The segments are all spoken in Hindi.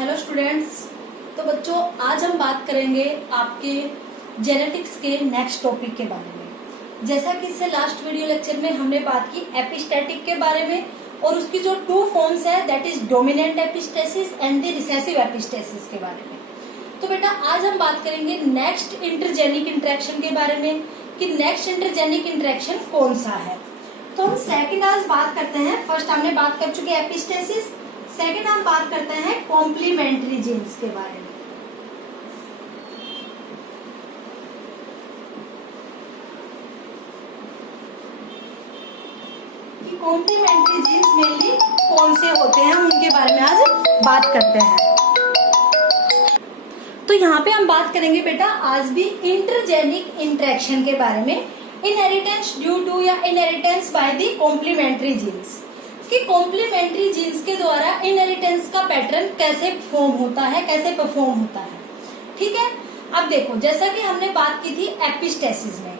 Hello students. तो बच्चों, आज हम बात करेंगे आपके जेनेटिक्स के नेक्स्ट टॉपिक के बारे में। जैसा कि इससे लास्ट वीडियो लेक्चर में हमने बात की एपिस्टैटिक के बारे में और उसकी जो टू फॉर्म्स है that is dominant epistasis and the recessive epistasis के बारे में। तो बेटा आज हम बात करेंगे नेक्स्ट इंटरजेनिक इंटरेक्शन के बारे में कि नेक्स्ट इंटरजेनिक इंटरेक्शन कौन सा है। तो हम सेकंड आज बात करते हैं। फर्स्ट हमने बात कर चुके एपिस्टेसिस, सेकंड हम बात करते हैं कॉम्प्लीमेंट्री जीन्स के बारे में। कि कॉम्प्लीमेंट्री जीन्स मेनली कौन से होते हैं, उनके बारे में आज बात करते हैं। तो यहाँ पे हम बात करेंगे बेटा आज भी इंटरजेनिक इंटरेक्शन के बारे में, इनहेरिटेंस ड्यू टू या inheritance by the complementary genes, कि कॉम्प्लीमेंट्री जीन्स के द्वारा इनहेरिटेंस का पैटर्न कैसे फॉर्म होता है, कैसे परफॉर्म होता है। ठीक है, अब देखो जैसा कि हमने बात की थी एपिस्टेसिस में,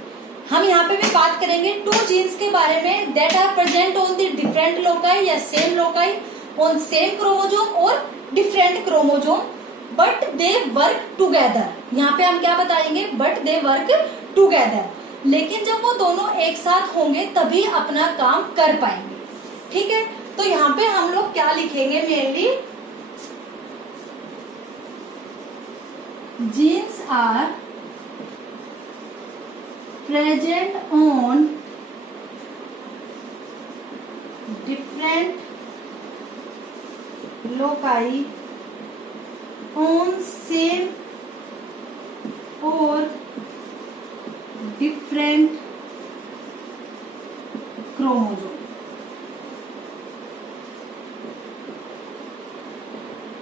हम यहाँ पे भी बात करेंगे टू जीन्स के बारे में that are present on the different loci या same loci on same chromosome और different chromosome but they work together. यहाँ पे हम क्या बताएंगे, बट दे वर्क टुगेदर, लेकिन जब वो दोनों एक साथ होंगे तभी अपना काम कर पाएंगे। ठीक है, तो यहाँ पे हम लोग क्या लिखेंगे, mainly genes are present on different loci on same और डिफरेंट क्रोमोजोम।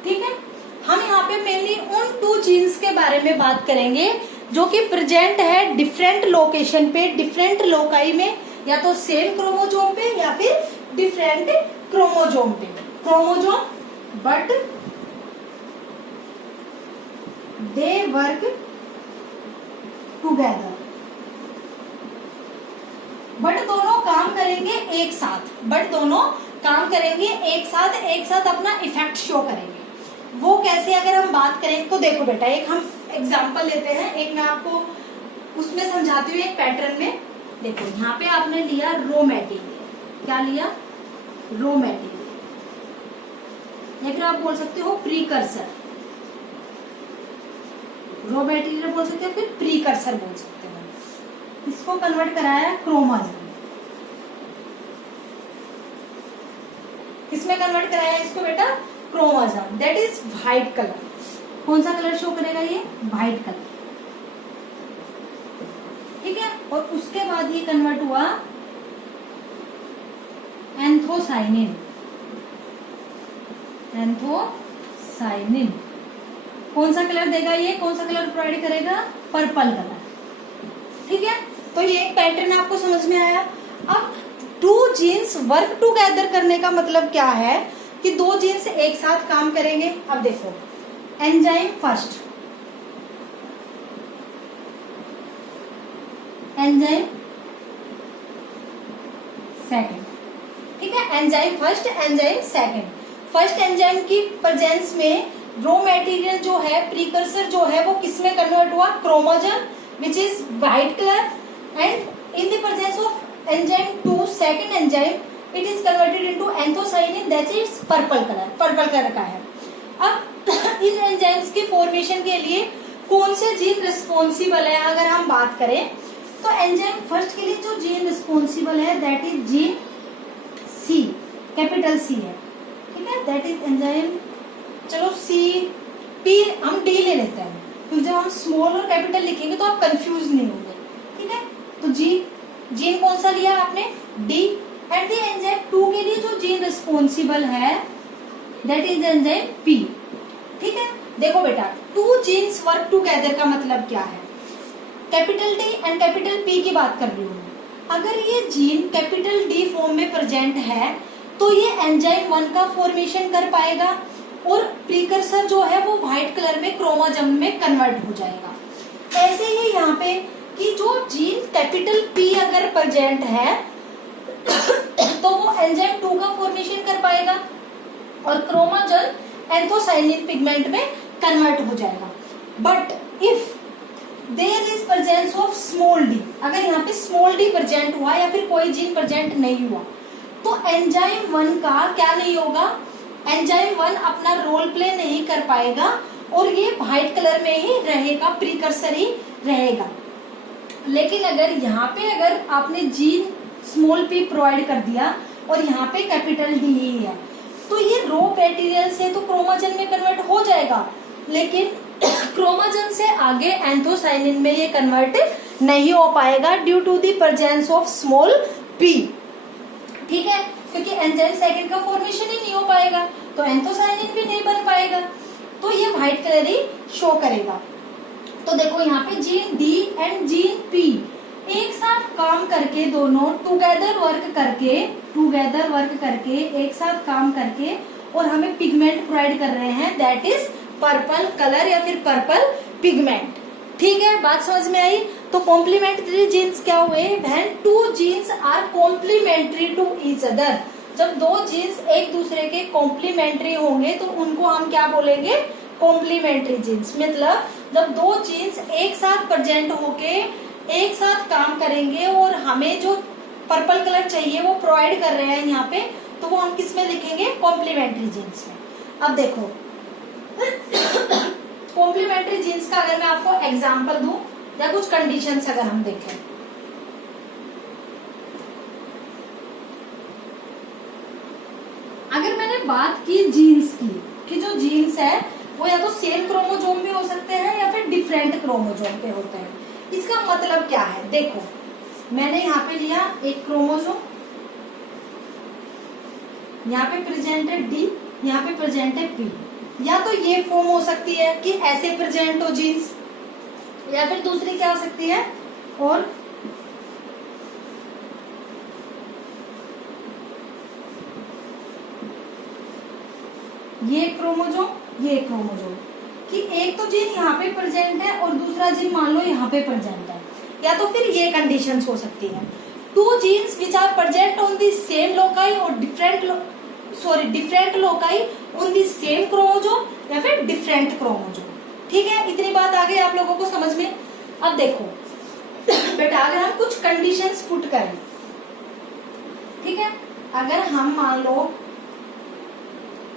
ठीक है, हम यहाँ पे मेनली उन टू जीन्स के बारे में बात करेंगे जो कि प्रेजेंट है डिफरेंट लोकेशन पे, डिफरेंट लोकाई में, या तो सेम क्रोमोजोम पे या फिर डिफरेंट क्रोमोजोम पे, chromosome but they work together, but दोनों काम करेंगे एक साथ, बट दोनों काम करेंगे एक साथ अपना इफेक्ट शो करेंगे। वो कैसे, अगर हम बात करें तो देखो बेटा एक हम एग्जांपल लेते हैं, एक मैं आपको उसमें समझाती हूँ एक पैटर्न में। देखो यहाँ पे आपने लिया रो मटेरियल, क्या लिया, रो मटेरियल, या फिर आप बोल सकते हो प्रीकर्सर, रो मटेरियल बोल सकते हो, फिर प्रीकर्सर बोल सकते हो। इसको कन्वर्ट कराया क्रोमोसोम, किसमें कन्वर्ट कराया इसको बेटा, chromosome, that is white colour. कौन सा कलर शो करेगा ये, व्हाइट कलर। ठीक है, और उसके बाद ये कन्वर्ट हुआ एंथोसाइनिन, एंथोसाइनिन कौन सा कलर देगा ये, कौन सा कलर प्रोवाइड करेगा, पर्पल कलर। ठीक है, तो ये एक पैटर्न आपको समझ में आया। अब टू जीन्स वर्क टुगेदर करने का मतलब क्या है कि दो जीन्स एक साथ काम करेंगे। अब देखो एंजाइम फर्स्ट, एंजाइम सेकंड। ठीक है, enzyme first, enzyme second. First enzyme की प्रेजेंस में रो मटेरियल जो है, प्रीकर्सर जो है, वो किसमें कन्वर्ट हुआ, chromosome which is white colour, and in the presence of enzyme 2 second enzyme it is converted into anthocyanin that is purple colour, purple colour का है। अब इन एंजाइम्स के फॉर्मेशन के लिए कौन से जीन रिस्पॉन्सिबल है, अगर हम बात करें तो एंजाइम फर्स्ट के लिए जो जीन रिस्पॉन्सिबल है that is gene C, capital C है। ठीक है, दैट इज एंजाइम, चलो सी पी हम डी ले लेते हैं क्योंकि जब हम स्मॉल और कैपिटल लिखेंगे तो आप कंफ्यूज नहीं होंगे। ठीक है, तो जीन कौन सा लिया आपने, डी, एंड द एंजाइम 2 के लिए जो जीन रिस्पॉन्सिबल है दैट इज एंजाइम पी। ठीक है, देखो बेटा टू जीन्स वर्क टुगेदर का मतलब क्या है, capital D and capital P की बात कर रही हूँ। अगर ये जीन कैपिटल डी फॉर्म में प्रेजेंट है तो ये एंजाइम 1 का फॉर्मेशन कर पाएगा और प्रीकर्सर जो है वो व्हाइट कलर में क्रोमोसोम में कन्वर्ट हो जाएगा। ऐसे ही यहाँ पे कि जो जीन कैपिटल पी अगर प्रेजेंट है तो वो एंजाइम 2 का फॉर्मेशन कर पाएगा और क्रोमोजोम एंथोसाइनिन पिगमेंट में कन्वर्ट हो जाएगा। But if there is presence of small D, अगर यहाँ पे स्मॉल डी प्रेजेंट हुआ या फिर कोई जीन प्रेजेंट नहीं हुआ तो एंजाइम 1 का क्या नहीं होगा, एंजाइम 1 अपना रोल प्ले नहीं कर पाएगा और ये व्हाइट कलर में ही रहेगा, प्रीकर्सर ही रहेगा। लेकिन अगर यहाँ पे अगर आपने जीन स्मॉल पी प्रोवाइड कर दिया और यहाँ पे कैपिटल डी ही है तो ये रो मटेरियल से तो क्रोमोजन में कन्वर्ट हो जाएगा, लेकिन क्रोमोजन से आगे एंथोसाइनिन में ये कन्वर्ट नहीं हो पाएगा due to the presence of small P. ठीक है, क्योंकि एंजाइम सेकेंड का फॉर्मेशन ही नहीं हो पाएगा तो एंथोसाइनिन भी नहीं बन पाएगा, तो ये व्हाइट कलर ही शो करेगा। तो देखो यहाँ पे gene D and gene P एक साथ काम करके, दोनों टुगेदर वर्क करके एक साथ काम करके और हमें पिगमेंट प्रोवाइड कर रहे हैं, दैट इज पर्पल कलर या फिर पर्पल पिगमेंट। ठीक है, बात समझ में आई। तो कॉम्प्लीमेंट्री जीन्स क्या हुए, when two genes are complementary to each other, जब दो जीन्स एक दूसरे के कॉम्प्लीमेंट्री होंगे तो उनको हम क्या बोलेंगे, कॉम्प्लीमेंट्री जीन्स। मतलब जब दो जीन्स एक साथ प्रेजेंट होके एक साथ काम करेंगे और हमें जो पर्पल कलर चाहिए वो प्रोवाइड कर रहे हैं यहाँ पे, तो वो हम किस में लिखेंगे, कॉम्प्लीमेंट्री जीन्स में। अब देखो कॉम्प्लीमेंट्री जीन्स का अगर मैं आपको एग्जांपल दूं या कुछ कंडीशंस अगर हम देखें, अगर मैंने बात की जीन्स की कि जो जीन्स है वो या तो सेम क्रोमोजोम में हो सकते हैं या फिर डिफरेंट क्रोमोजोम पे होते हैं। इसका मतलब क्या है, देखो मैंने यहाँ पे लिया एक क्रोमोजोम, यहाँ पे प्रेजेंट है डी, यहाँ पे प्रेजेंट है पी। या तो ये फॉर्म हो सकती है कि ऐसे प्रेजेंट हो जीन्स, या फिर दूसरी क्या हो सकती है, और ये क्रोमोजोम कि एक तो जीन यहाँ पे प्रेजेंट है और दूसरा जीन मान लो यहाँ पे प्रेजेंट है। या तो फिर ये कंडीशंस हो सकती है, two genes which are present on the same loci और different loci on the same chromosome या फिर डिफरेंट क्रोमोजोम। ठीक है, इतनी बात आ गई आप लोगों को समझ में। अब देखो बेटा अगर हम कुछ कंडीशंस पुट करें, ठीक है, अगर हम मान लो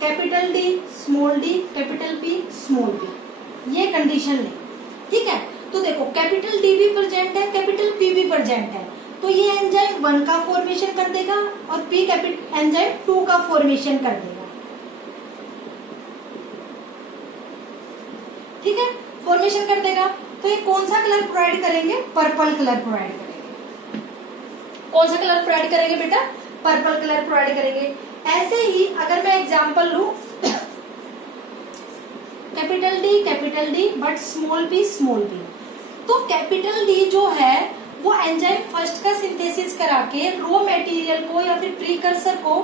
capital D small D capital P small P ये कंडीशन ले, ठीक है, तो देखो कैपिटल डी भी प्रेजेंट है कैपिटल पी भी प्रेजेंट है, तो ये एंजाइम 1 का फॉर्मेशन कर देगा और पी एंजाइम 2 का फॉर्मेशन कर देगा। ठीक है, फॉर्मेशन कर देगा तो ये कौन सा कलर प्रोवाइड करेंगे, पर्पल कलर प्रोवाइड करेंगे। कौन सा कलर प्रोवाइड करेंगे बेटा, पर्पल कलर प्रोवाइड करेंगे। ऐसे ही अगर मैं एग्जांपल लूं capital D but small P, तो कैपिटल डी जो है वो एंजाइम फर्स्ट का सिंथेसिस करा के रॉ मटेरियल को या फिर प्रीकर्सर को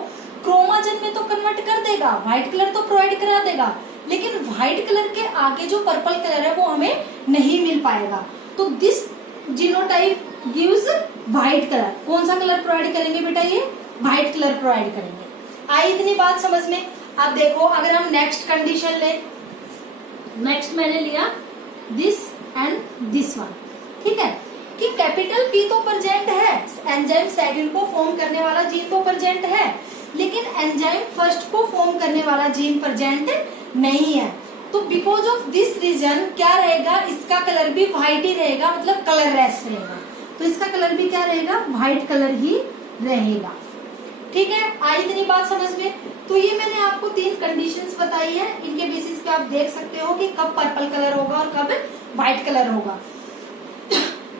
क्रोमोजन में तो कन्वर्ट कर देगा, व्हाइट कलर तो प्रोवाइड करा देगा, लेकिन व्हाइट कलर के आगे जो पर्पल कलर है वो हमें नहीं मिल पाएगा। तो this genotype gives white colour. कौन सा कलर प्रोवाइड करेंगे बेटा, ये व्हाइट कलर प्रोवाइड करेंगे। आई इतनी बात समझ में। अब देखो अगर हम नेक्स्ट कंडीशन ले, नेक्स्ट मैंने लिया दिस एंड दिस वन, ठीक है, कि कैपिटल पी तो प्रेजेंट है, एंजाइम सेकंड को फॉर्म करने वाला जीन तो प्रेजेंट है, लेकिन एंजाइम फर्स्ट को फॉर्म करने वाला जीन प्रेजेंट नहीं है। तो बिकॉज ऑफ दिस रीजन क्या रहेगा, इसका कलर भी व्हाइट ही रहेगा, मतलब कलरलेस रहेगा। तो इसका कलर भी क्या रहेगा, व्हाइट कलर ही रहेगा। ठीक है, आई इतनी बात समझ में। तो ये मैंने आपको 3 कंडीशंस बताई है, इनके बेसिस पे आप देख सकते हो कि कब पर्पल कलर होगा और कब व्हाइट कलर होगा।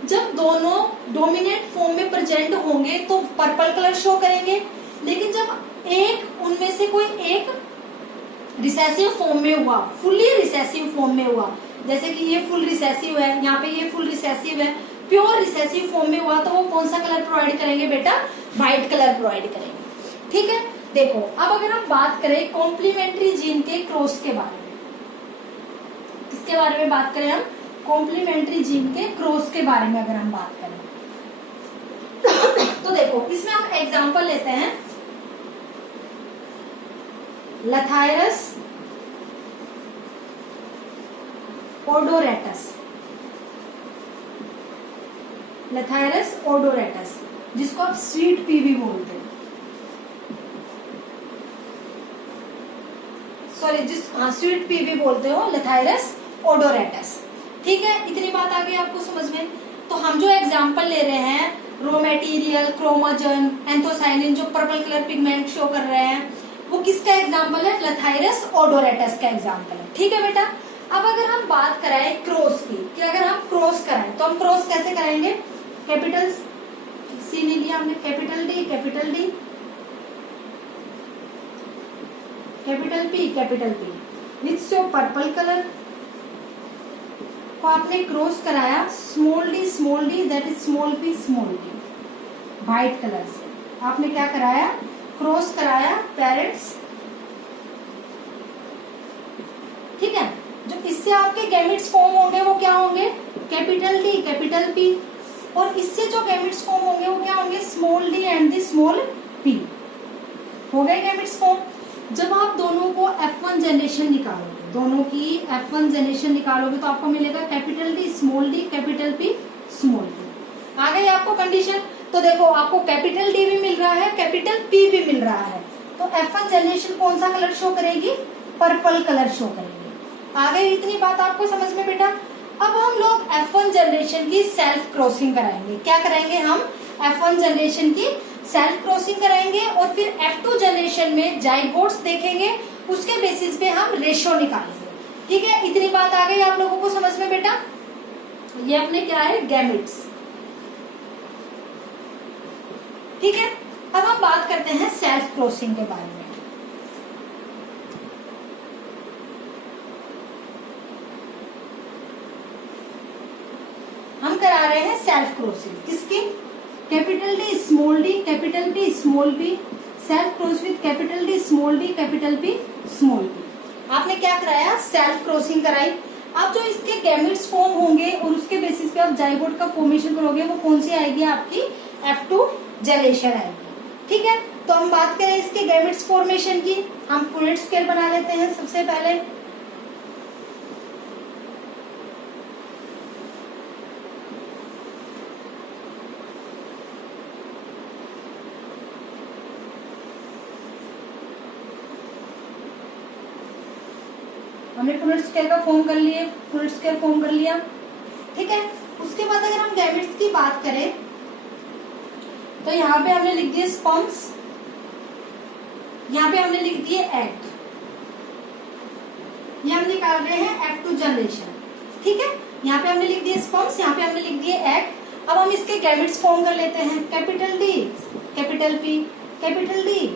जब दोनों डोमिनेंट फॉर्म में प्रेजेंट होंगे तो पर्पल कलर शो करेंगे, लेकिन जब एक उनमें से कोई एक रिसेसिव फॉर्म में हुआ, फुल्ली रिसेसिव फॉर्म में हुआ, जैसे कि ये फुल रिसेसिव है, यहाँ पे ये फुल रिसेसिव है, प्योर रिसेसिव फॉर्म में हुआ, तो वो कौन सा कलर प्रोवाइड करेंगे बेटा, व्हाइट कलर प्रोवाइड करेंगे। ठीक है, देखो अब अगर हम बात करें कॉम्प्लीमेंट्री जीन के क्रॉस के बारे में, किसके बारे में बात करें हम, कॉम्प्लीमेंट्री जीन के क्रॉस के बारे में अगर हम बात करें तो देखो इसमें हम एग्जांपल लेते हैं लथायरस ओडोरेटस, लेथायरस ओडोरेटस, जिसको आप स्वीट पी भी बोलते हैं, सॉरी स्वीट पी भी बोलते हो, लेथायरस ओडोरेटस। ठीक है, इतनी बात आ गई आपको समझ में। तो हम जो एग्जांपल ले रहे हैं, रॉ मटेरियल, क्रोमोजन, एंथोसाइनिन, जो पर्पल कलर पिगमेंट शो कर रहे हैं, वो किसका एग्जांपल है? लेथायरस ओडोरेटस का एग्जांपल है। ठीक है बेटा, अब अगर हम बात कराएं क्रॉस की, कि अगर हम क्रॉस कराएं तो हम क्रॉस कैसे कराएंगे? कैपिटल सी ने लिया हमने, capital D, capital D, capital P with show purple colour को आपने क्रॉस कराया small D that is small P white colour से आपने क्या कराया? क्रॉस कराया पेरेंट्स। ठीक है, जो इससे आपके गैमेट्स फॉर्म होंगे वो क्या होंगे? कैपिटल डी, कैपिटल पी, और इससे जो गैमेट्स फॉर्म होंगे वो क्या होंगे? Small D and the small P. हो गए गैमेट्स फॉर्म। जब आप दोनों को F1 जनरेशन निकालोगे, दोनों की F1 जनरेशन निकालोगे तो आपको मिलेगा capital D, small D, capital P, small P. आ गई आपको कंडीशन। तो देखो आपको कैपिटल डी भी मिल रहा है, कैपिटल पी भी मिल रहा है, तो F1 जनरेशन कौन सा कलर शो करेगी? पर्पल कलर शो करेगी। आ गई इतनी बात आपको समझ में बेटा। अब हम लोग F1 जनरेशन की सेल्फ क्रॉसिंग कराएंगे। क्या कराएंगे हम? F1 जनरेशन की सेल्फ क्रॉसिंग कराएंगे, और फिर F2 जनरेशन में जाइगोट्स देखेंगे, उसके बेसिस पे हम रेशो निकालेंगे। ठीक है, इतनी बात आ गई आप लोगों को समझ में बेटा। ये अपने क्या है? गैमेट्स। ठीक है, अब हम बात करते हैं सेल्फ क्रॉसिंग के बारे में। हम करा रहे हैं सेल्फ क्रॉसिंग किसकी? Capital D, small D, capital P, small P, self cross with capital D, small D, capital P, small P. आपने क्या कराया? सेल्फ क्रॉसिंग कराई। अब जो इसके गैमेट्स फॉर्म होंगे और उसके बेसिस पे आप जाइगोट का फॉर्मेशन करोगे, वो कौन सी आएगी? आपकी F2 जनरेशन आएगी। ठीक है, तो हम बात करें इसके गैमेट्स फॉर्मेशन की। हम पुनेट स्क्वायर बना लेते हैं सबसे पहले। हमने पुनेट स्क्वायर का फॉर्म कर लिए, पुनेट स्क्वायर फॉर्म कर लिया। ठीक है, उसके बाद अगर हम गैमेट्स की बात करें तो यहाँ पे हमने लिख दिए स्पर्म्स, यहाँ पे हमने लिख दिए एग। ये हम निकाल रहे हैं F2 जनरेशन। ठीक है, यहाँ पे हमने लिख दिए स्पर्म्स, यहाँ पे हमने लिख दिए एग। अब हम इसके गैमेट्स फॉर्म कर लेते हैं। Capital D, capital P, capital D,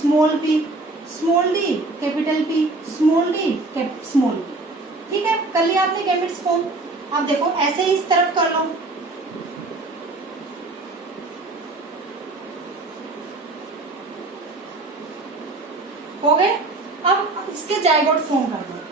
small P, small D, capital P, small D, small P. ठीक है, कर लिया आपने गैमेट्स फॉर्म। अब देखो ऐसे ही इस तरफ कर लो। हो गए। अब इसके जाइगोट फॉर्म कर दो।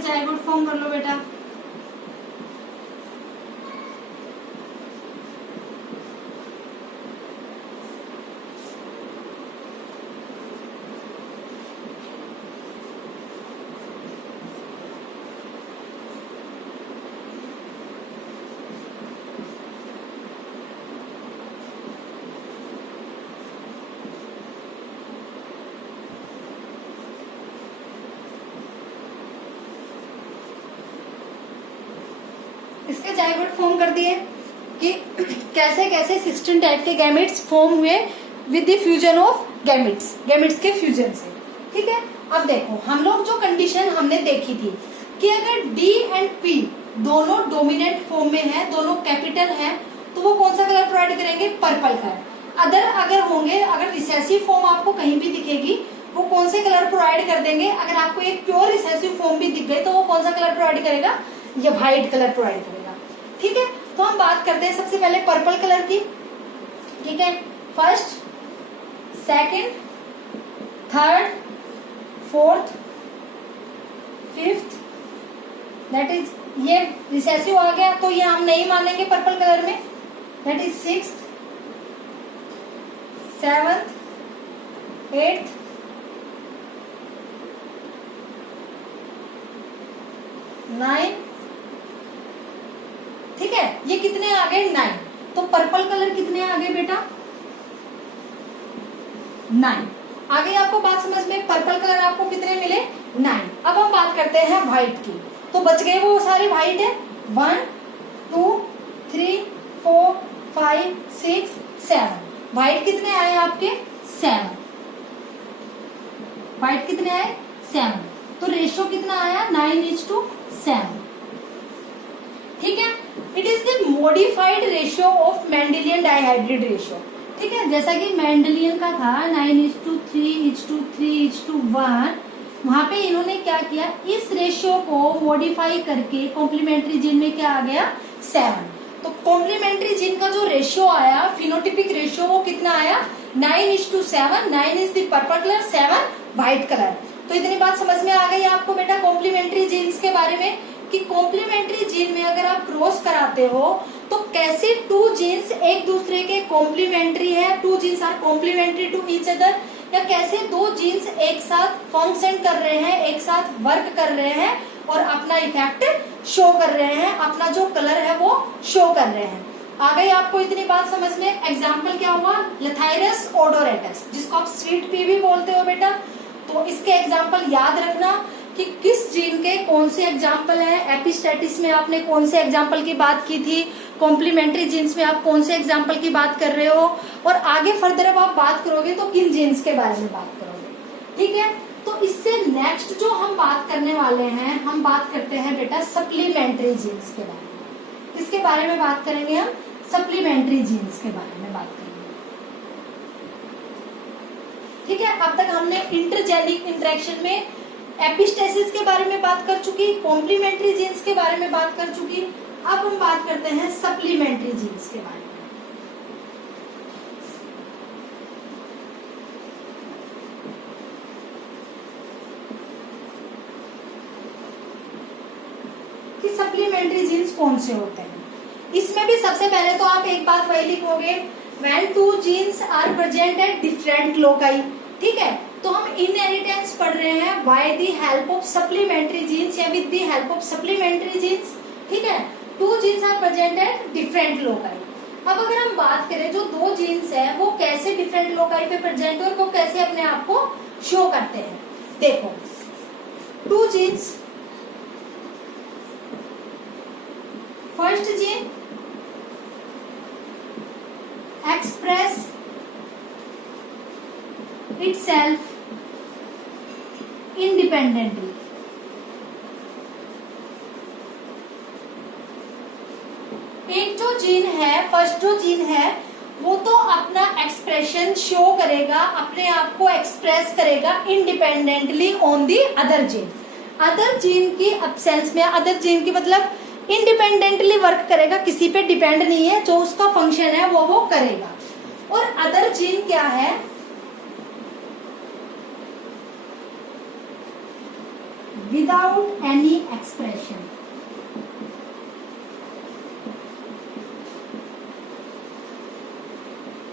जाइगोट फॉर्म कर लो बेटा। इसके जाइगोट फॉर्म कर दिए कि कैसे कैसे 16 टाइप के गैमेट्स फॉर्म हुए with the fusion of gametes, gametes के फ्यूजन से। ठीक है, अब देखो हम लोग जो कंडीशन हमने देखी थी कि अगर डी एंड पी दोनों डोमिनेंट फॉर्म में है, दोनों कैपिटल है, तो वो कौन सा कलर प्रोवाइड करेंगे? Purple colour. अगर होंगे, अगर रिसेसिव फॉर्म आपको कहीं भी दिखेगी वो कौन से कलर प्रोवाइड कर देंगे? अगर आपको एक प्योर रिसेसिव फॉर्म भी दिख गई तो वो कौन सा कलर प्रोवाइड करेगा? ये व्हाइट कलर प्रोवाइड करेगा। ठीक है, तो हम बात करते हैं सबसे पहले पर्पल कलर की। ठीक है, first, second, third, fourth, fifth, that is ये रिसेसिव आ गया तो ये हम नहीं मानेंगे पर्पल कलर में। That is sixth, seventh, eighth, nine. ठीक है, ये कितने आ गए? 9। तो पर्पल कलर कितने आ गए बेटा? 9। आ गई आपको बात समझ में? पर्पल कलर आपको कितने मिले? 9। अब हम बात करते हैं व्हाइट की। तो बच गए वो सारे व्हाइट है। 1 2 3 4 5 6 7। व्हाइट कितने आए आपके? 7। व्हाइट कितने आए? 7। तो रेशियो कितना आया? 9:7। ठीक है, it is the modified ratio of Mendelian dihybrid ratio. ठीक है, जैसा कि मेंडेलियन का था 9:3:3:1, वहां पे इन्होंने क्या किया? इस रेशियो को मॉडिफाई करके कॉम्प्लीमेंट्री जीन में क्या आ गया? 7। तो कॉम्प्लीमेंट्री जीन का जो रेशियो आया, फिनोटिपिक रेशियो, वो कितना आया? 9:7। 9 is the purple colour, 7 white colour. तो इतनी बात समझ में आ गई आपको बेटा कॉम्प्लीमेंट्री जीन्स के बारे में, कि कॉम्प्लीमेंट्री जीन में अगर आप क्रॉस कराते हो तो कैसे 2 जीन्स एक दूसरे के कॉम्प्लीमेंट्री है, 2 genes are complementary to each other, या कैसे 2 जीन्स एक साथ फंक्शन कर रहे हैं, एक साथ वर्क कर रहे हैं और अपना इफेक्ट शो कर रहे हैं, अपना जो कलर है वो शो कर रहे हैं। आ गई आपको इतनी बात समझ में? एग्जाम्पल क्या हुआ? लथाइरस ओडोरेटस, जिसको आप स्वीट पी भी बोलते हो बेटा। तो इसके एग्जाम्पल याद रखना कि किस जीन के कौन से एग्जाम्पल है। एपिस्टेटिस में आपने कौन से एग्जाम्पल की बात की थी, कॉम्प्लीमेंट्री जीन्स में आप कौन से एग्जाम्पल की बात कर रहे हो, और आगे फर्दर अब आप बात करोगे तो किन जीन्स के बारे में बात करोगे। ठीक है, तो इससे नेक्स्ट जो हम बात करने वाले हैं, हम बात करते हैं बेटा सप्लीमेंट्री जीन्स के बारे में। किसके बारे में बात करेंगे हम? सप्लीमेंट्री जीन्स के बारे में बात करेंगे। ठीक है, अब तक हमने इंटरजेनिक इंटरेक्शन में एपिस्टेसिस के बारे में बात कर चुकी, कॉम्प्लीमेंट्री जीन्स के बारे में बात कर चुकी। अब हम बात करते हैं सप्लीमेंट्री जीन्स के बारे में। कि सप्लीमेंट्री जीन्स कौन से होते हैं। इसमें भी सबसे पहले तो आप एक बात वही लिखोगे, when 2 genes are present at different loci. ठीक है, तो हम इनहेरिटेंस पढ़ रहे हैं by the help of supplementary genes या with the help of supplementary genes. ठीक है, 2 genes are present at different loci. अब अगर हम बात करें जो 2 जीन्स है वो कैसे डिफरेंट लोकाई पे प्रेजेंट है और वो कैसे अपने आप को शो करते हैं। देखो, 2 genes, first gene express itself independently। एक जो जीन है, फर्स्ट जो जीन है, वो तो अपना एक्सप्रेशन शो करेगा, अपने आप को एक्सप्रेस करेगा independently on the other gene. Other gene की अब्सेंस में, अदर जीन की मतलब इंडिपेंडेंटली वर्क करेगा, किसी पे डिपेंड नहीं है, जो उसका फंक्शन है वो करेगा। और अदर जीन क्या है? Without any expression.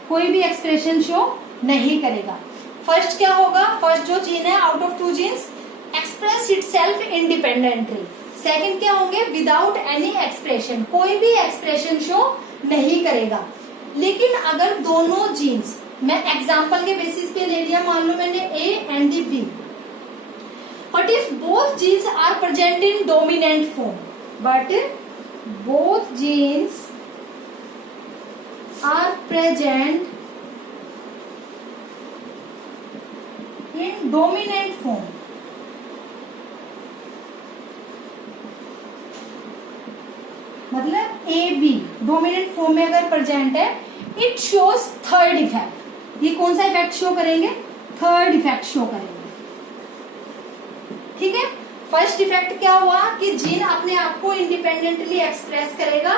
कोई भी एक्सप्रेशन शो नहीं करेगा। फर्स्ट क्या होगा? फर्स्ट जो जीन है out of 2 genes express itself independently. Second क्या होंगे? विदाउट एनी एक्सप्रेशन, कोई भी एक्सप्रेशन शो नहीं करेगा। लेकिन अगर दोनों जीन्स, मैं एग्जांपल के बेसिस पे ले लिया, मान लो मैंने A and B, but if both genes are present in dominant form, but both genes are present in dominant form, मतलब ए बी डोमिनेंट फॉर्म में अगर प्रेजेंट है, इट शोज थर्ड इफेक्ट। ये कौन सा इफेक्ट शो करेंगे? थर्ड इफेक्ट शो करेंगे। ठीक है। फर्स्ट डिफेक्ट क्या हुआ कि जीन अपने आप को इंडिपेंडेंटली एक्सप्रेस करेगा।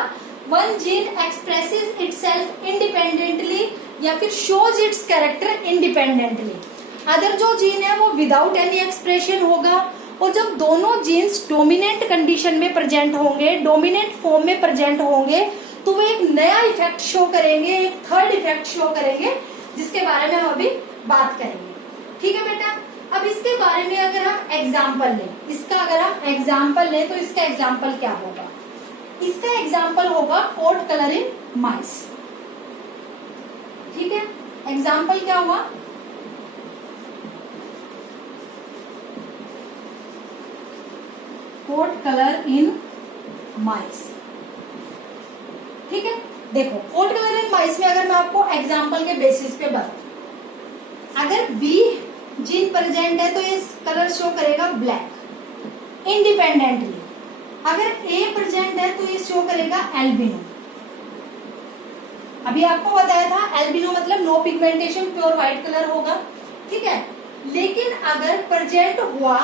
One gene expresses itself independently या फिर shows it's character independently. Other जो जीन है वो विदाउट एनी एक्सप्रेशन होगा। और जब दोनों जीन्स डोमिनेंट कंडीशन में प्रेजेंट होंगे, डोमिनेंट फॉर्म में प्रेजेंट होंगे, तो वो एक नया इफेक्ट शो करेंगे, एक थर्ड इफेक्ट शो करेंगे, जिसके बारे में हम अभी बात करेंगे। ठीक है बेटा। अब इसके बारे में अगर हम एग्जाम्पल लें, इसका अगर हम एग्जाम्पल लें तो इसका एग्जाम्पल क्या होगा? इसका एग्जाम्पल होगा कोट कलर इन माइस। ठीक है, एग्जाम्पल क्या हुआ? कोट कलर इन माइस। ठीक है, देखो कोट कलर इन माइस में अगर मैं आपको एग्जाम्पल के बेसिस पे बताऊं, अगर बी जीन प्रेजेंट है तो ये कलर शो करेगा ब्लैक इंडिपेंडेंटली। अगर ए प्रेजेंट है तो ये शो करेगा एल्बिनो। अभी आपको बताया था एल्बिनो मतलब no pigmentation, pure white colour होगा। ठीक है, लेकिन अगर प्रेजेंट हुआ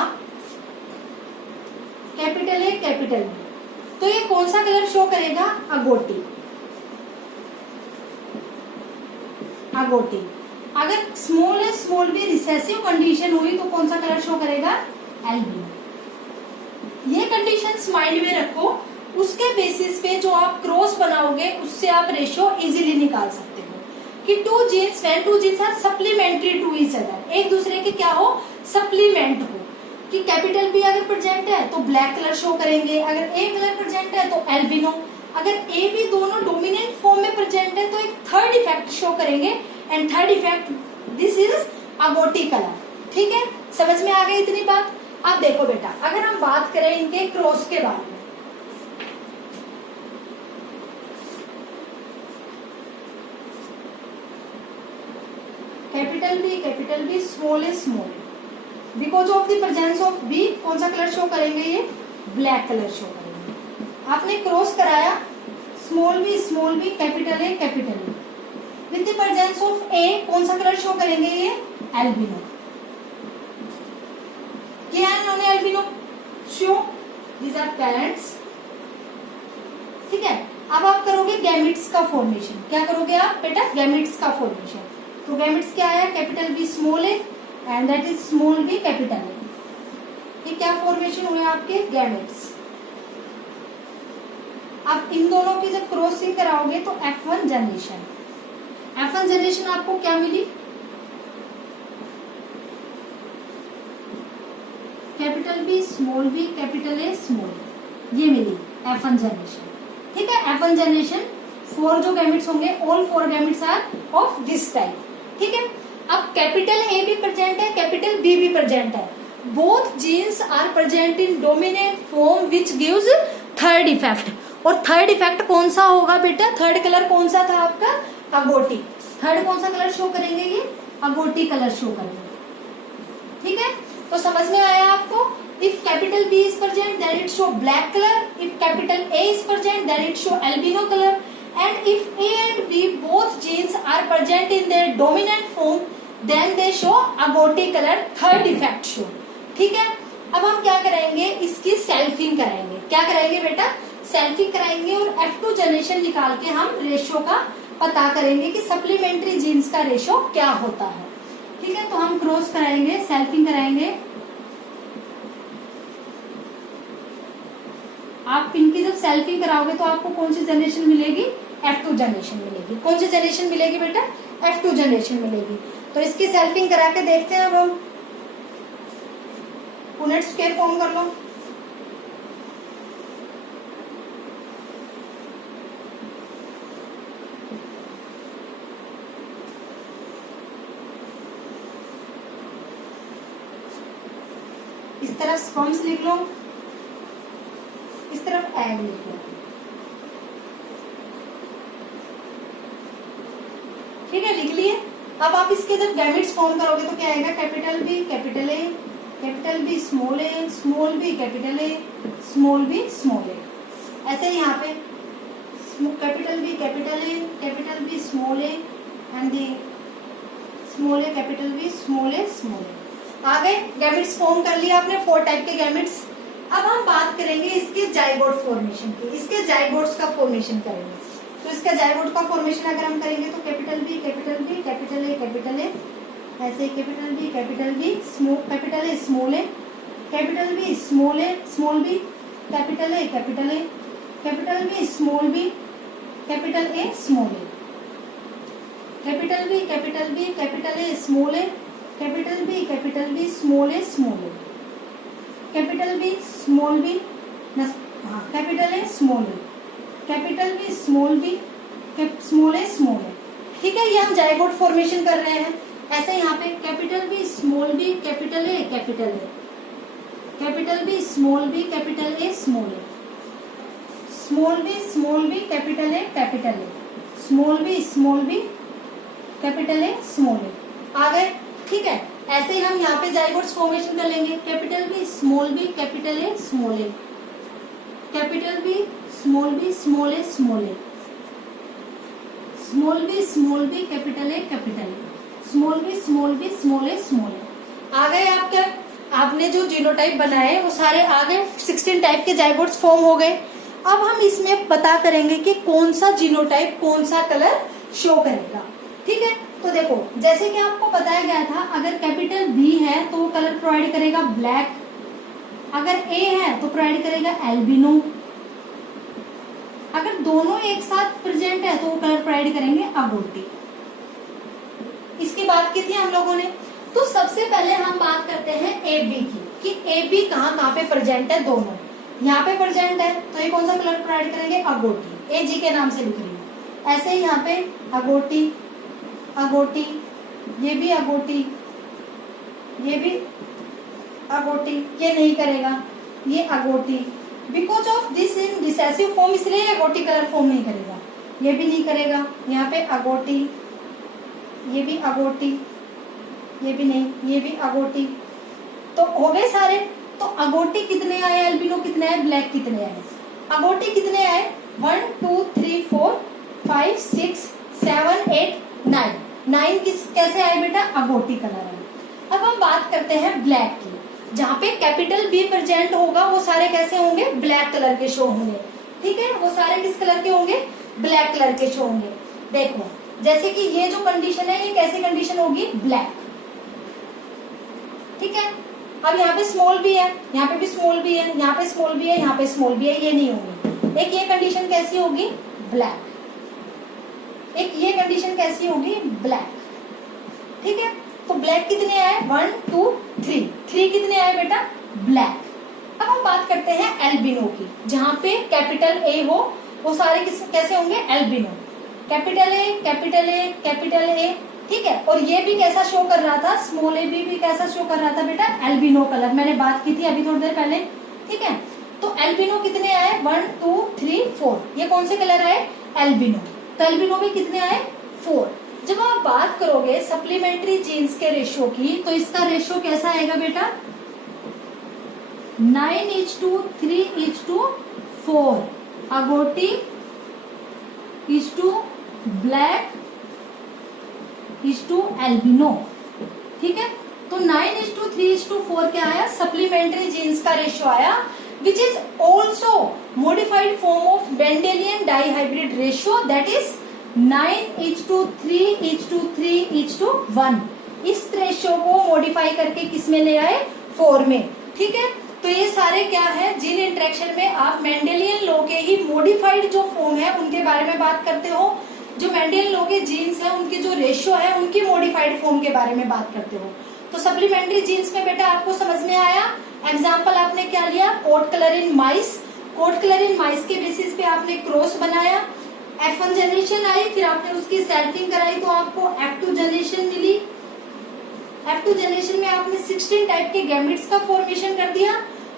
कैपिटल ए कैपिटल बी, तो ये कौन सा कलर शो करेगा? अगोटी। अगोटी। अगर small A small B recessive condition हुई तो कौन सा कलर शो करेगा? एल्बिनो। ये कंडीशंस माइंड में रखो, उसके बेसिस पे जो आप क्रॉस बनाओगे उससे आप रेशियो इजीली निकाल सकते हो कि two genes when two genes are supplementary to each other, एक दूसरे के क्या हो? सप्लीमेंट हो। कि कैपिटल बी अगर प्रेजेंट है तो ब्लैक कलर शो करेंगे, अगर ए कलर प्रेजेंट है तो एल्बिनो। अगर ए बी दोनों डोमिनेंट फॉर्म में प्रेजेंट है तो एक थर्ड इफेक्ट शो करेंगे, and third effect this is agouti colour. ठीक है, समझ में आ गई इतनी बात? अब देखो बेटा, अगर हम बात करें इनके क्रॉस के बारे में, capital B small A small, because of the presence of B कौन सा कलर शो करेंगे? ये ब्लैक कलर शो करेंगे। आपने क्रॉस कराया small B capital A with the presence of A, कौन सा कलर शो करेंगे? ये एल्बिनो। क्या है इन्होंने albino show? These are parents. ठीक है, अब आप करोगे गैमेट्स का फॉर्मेशन। क्या करोगे आप बेटा? गैमेट्स का फॉर्मेशन। तो गैमेट्स क्या है? Capital B small A and that is small B capital A. ये क्या फॉर्मेशन हुए आपके? गैमेट्स। आप इन दोनों की जब क्रॉसिंग कराओगे तो F1 जनरेशन। F1 जनरेशन आपको क्या मिली? Capital B small B capital A small, ये मिली F1 जनरेशन। ठीक है, F1 जनरेशन 4 जो गैमेट्स होंगे, all 4 gametes are of this type. ठीक है, अब कैपिटल ए भी प्रेजेंट है, कैपिटल बी भी प्रेजेंट है। Both genes are present in dominant form which gives third effect. और थर्ड इफेक्ट कौन सा होगा बेटा? थर्ड कलर कौन सा था आपका? अगोटी। थर्ड कौन सा कलर शो करेंगे? ये अगोटी कलर शो करेंगे। ठीक है, तो समझ में आया आपको? If capital B is present then it show black colour, if capital A is present then it show albino colour, and if A and B both genes are present in their dominant form then they show agouti color, third effect show। ठीक है, अब हम क्या करेंगे? इसकी सेल्फिंग कराएंगे। क्या कराएंगे बेटा? सेल्फिंग कराएंगे और F2 जनरेशन निकाल के हम रेशियो का पता करेंगे कि सप्लीमेंट्री जीन्स का रेशियो क्या होता है। ठीक है, तो हम क्रॉस कराएंगे, सेल्फिंग कराएंगे। आप इनकी जब सेल्फिंग कराओगे तो आपको कौन सी जनरेशन मिलेगी? F2 जनरेशन मिलेगी। कौन सी जनरेशन मिलेगी बेटा? F2 जनरेशन मिलेगी। तो इसकी सेल्फिंग करा के देखते हैं। अब हम पुनेट स्क्वायर फॉर्म कर लो। इस तरफ स्पर्म्स लिख लो, इस तरफ एग लिख लो। ठीक है, लिख लिए। अब आप इसके जब गैमेट्स फॉर्म करोगे तो क्या आएगा? Capital B capital A capital B small B capital A small B small A. ऐसे ही यहाँ पे capital B capital B small A and the small A capital B small A. आ गए, गैमेट्स फॉर्म कर लिया आपने, 4 टाइप के गैमेट्स। अब हम बात करेंगे इसके जाइगोट फॉर्मेशन की, इसके जाइगोट्स का फॉर्मेशन करेंगे। तो इसका जाइगोट का फॉर्मेशन अगर हम करेंगे तो capital B capital B capital A, ऐसे capital B small capital A small A, capital B small A small B, capital A capital B small B, capital A small A, capital B capital A small A, capital B small A small A, capital B small B, capital A small A, capital B small B small A small A. ठीक है, ये हम जाइगोट फॉर्मेशन कर रहे हैं। ऐसे यहाँ पे capital B small B capital A, capital B small B capital A small A, small B capital A, small B capital A small A. आ गए, ठीक है। ऐसे ही हम यहाँ पे जाइगोट्स फॉर्मेशन कर लेंगे। Capital B small B capital A small A, capital B small A small A, small B capital A, small B small A small A. आ गए आपके, आपने जो जीनोटाइप बनाए वो सारे आ गए, 16 टाइप के जाइगोट्स फॉर्म हो गए। अब हम इसमें पता करेंगे कि कौन सा जीनोटाइप कौन सा कलर शो करेगा। ठीक है, तो देखो जैसे कि आपको बताया गया था, अगर कैपिटल बी है तो वो कलर प्रोवाइड करेगा ब्लैक, अगर ए है तो प्रोवाइड करेगा एल्बिनो, अगर दोनों एक साथ प्रेजेंट है तो वो कलर प्रोवाइड करेंगे अगोटी। इसकी बात की थी हम लोगों ने। तो सबसे पहले हम बात करते हैं ए बी की, कि ए बी कहाँ पे प्रेजेंट है, दोनों यहाँ पे प्रेजेंट है, तो ये कौन सा कलर प्रोवाइड करेंगे, अगोटी, ए जी के नाम से लिख रही हूँ। ऐसे ही यहाँ पे अगोटी, ये भी अगोटी, ये नहीं करेगा, ये agouti. Because of this in recessive form, इसलिए अगोटी कलर फॉर्म नहीं करेगा, ये भी नहीं करेगा। यहाँ पे अगोटी, ये भी अगोटी, ये भी नहीं, ये भी अगोटी। तो हो गए सारे। तो अगोटी कितने आए, एल्बिनो कितने आए, ब्लैक कितने आए। अगोटी कितने आए, 1 2 3 4 5 6 7 8 9 कैसे आए बेटा, अगोटी कलर आए। अब हम बात करते हैं ब्लैक की। जहाँ पे कैपिटल बी प्रेजेंट होगा वो सारे कैसे होंगे, ब्लैक कलर के शो होंगे। ठीक है, वो सारे किस कलर के होंगे, ब्लैक कलर के शो होंगे। देखो जैसे कि ये जो कंडीशन है, ये कैसी कंडीशन होगी, ब्लैक। ठीक है, अब यहाँ पे स्मॉल भी है, यहाँ पे भी स्मॉल भी है, यहाँ पे स्मॉल भी है, यहाँ पे स्मॉल भी है, ये नहीं होगी। एक ये कंडीशन कैसी होगी, ब्लैक। एक ये कंडीशन कैसी होगी, ब्लैक। ठीक है, तो ब्लैक कितने आए, 1 2 3 कितने आए बेटा, ब्लैक। अब हम बात करते हैं एल्बिनो की। जहाँ पे कैपिटल ए हो वो सारे कैसे होंगे, albino, capital A capital A capital A. ठीक है, और ये भी कैसा शो कर रहा था, स्मॉल ए भी कैसा शो कर रहा था बेटा, एल्बिनो कलर। मैंने बात की थी अभी थोड़ी देर पहले। ठीक है, तो एल्बिनो कितने आए, 1 2 3 4, ये कौन से कलर आए, एल्बिनो। तो एल्बिनो भी कितने आए, 4। जब आप बात करोगे सप्लीमेंट्री जीन्स के रेशियो की, तो इसका रेशियो कैसा आएगा बेटा, 9:3:4, अगोटी ब्लैक एल्बिनो। ठीक है, तो 9:3:4 क्या आया, सप्लीमेंट्री जीन्स का रेशियो आया, which is also modified form of Mendelian dihybrid ratio, that is 9:3:3:1। इस रेशियो को मॉडिफाई करके किस में ले आए, 4 में। ठीक है, तो ये सारे क्या है, जीन इंटरेक्शन में आप मेंडेलियन लॉ के ही मॉडिफाइड जो फॉर्म है उनके बारे में बात करते हो। जो मेंडेलियन लॉ के जीन्स है उनके जो रेशियो है उनकी मॉडिफाइड फॉर्म के बारे में बात करते हो। तो सप्लीमेंट्री जीन्स में बेटा आपको समझ में आया। एग्जाम्पल आपने क्या लिया, coat colour in mice. Coat colour in mice के बेसिस पे आपने क्रॉस बनाया, F1 जनरेशन आई, फिर आपने उसकी सेल्फिंग कराई तो आपको F2 जनरेशन मिली। F2 जनरेशन में आपने 16 टाइप के गैमेट्स का फॉर्मेशन कर दिया,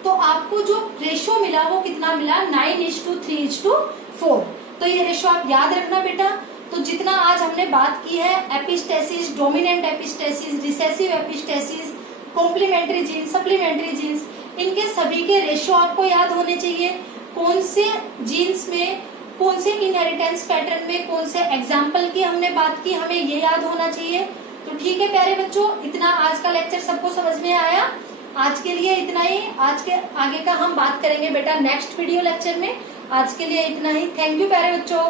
तो आपको जो रेशियो मिला वो कितना मिला, 9:3:4। तो ये रेशियो आप याद रखना बेटा। तो जितना आज हमने बात की है, epistasis, dominant epistasis, recessive epistasis, complementary genes, supplementary genes, इनके सभी के रेशियो आपको याद होने चाहिए। कौन से जीन्स में, कौन से इनहेरिटेंस पैटर्न में, कौन से एग्जाम्पल की हमने बात की, हमें ये याद होना चाहिए। तो ठीक है प्यारे बच्चों, इतना आज का लेक्चर सबको समझ में आया। आज के लिए इतना ही। आज के आगे का हम बात करेंगे बेटा नेक्स्ट वीडियो लेक्चर में। आज के लिए इतना ही। थैंक यू प्यारे बच्चों।